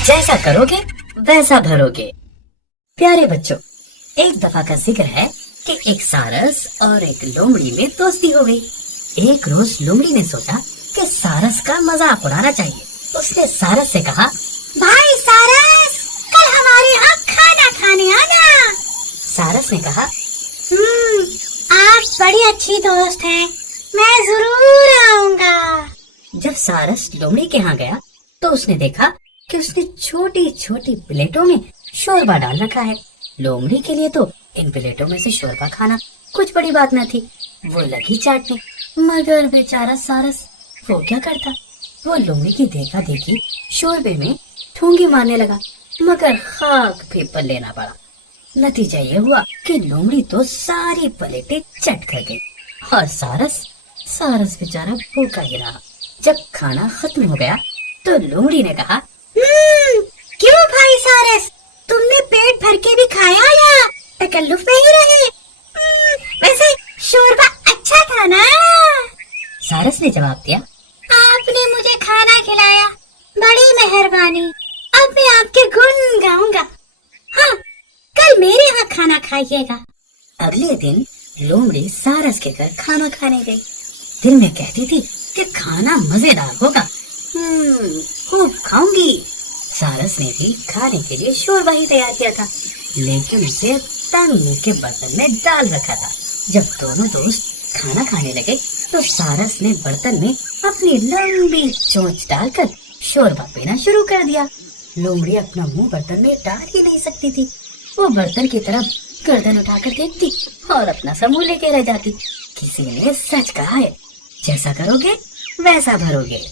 जैसा करोगे वैसा भरोगे। प्यारे बच्चों, एक दफा का जिक्र है कि एक सारस और एक लोमड़ी में दोस्ती हो गई। एक रोज लोमड़ी ने सोचा कि सारस का मजाक उड़ाना चाहिए। उसने सारस से कहा, भाई सारस, कल हमारे यहाँ खाना खाने आना। सारस ने कहा, आप बड़ी अच्छी दोस्त हैं, मैं जरूर आऊंगा। जब सारस लोमड़ी के यहाँ गया तो उसने देखा कि उसने छोटी छोटी प्लेटों में शोरबा डाल रखा है। लोमड़ी के लिए तो इन प्लेटों में से शोरबा खाना कुछ बड़ी बात न थी। वो लगी चाटने, मगर बेचारा सारस वो क्या करता। वो लोमड़ी की देखा देखी शोरबे में ठूंगी मारने लगा, मगर खाक भी पल्ले ना पड़ा। नतीजा ये हुआ कि लोमड़ी तो सारी प्लेटें चट कर गई और सारस बेचारा भूखा ही रहा। जब खाना खत्म हो गया तो लोमड़ी ने कहा, क्यों भाई सारस, तुमने पेट भर के भी खाया या तकल्लुफ में ही रहे? वैसे शोरबा अच्छा था ना? सारस ने जवाब दिया, आपने मुझे खाना खिलाया, बड़ी मेहरबानी। अब मैं आपके गुण गाऊंगा। हाँ, कल मेरे यहाँ खाना खाइएगा। अगले दिन लोमड़ी सारस के घर खाना खाने गई। दिल में कहती थी कि खाना मजेदार होगा, खूब खाऊंगी। सारस ने भी खाने के लिए शोरबा ही तैयार किया था, लेकिन उसे तंग के बर्तन में डाल रखा था। जब दोनों दोस्त खाना खाने लगे तो सारस ने बर्तन में अपनी लंबी चोंच डालकर शोरबा पीना शुरू कर दिया। लोमड़ी अपना मुंह बर्तन में डाल ही नहीं सकती थी। वो बर्तन की तरफ गर्दन उठाकर देखती और अपना समूह लेके रह जाती। किसी ने सच कहा है, जैसा करोगे वैसा भरोगे।